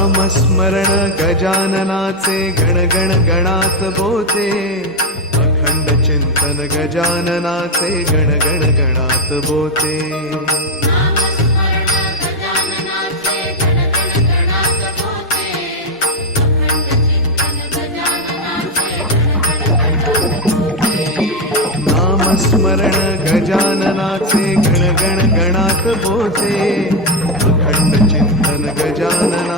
नामस्मरण गजाननाचे गण गण गणात बोते, अखंड चिंतन गजाननाचे गण गण गणात बोते. नामस्मरण गजाननाचे गण गण गणात बोते, अखंड चिंतन गजानन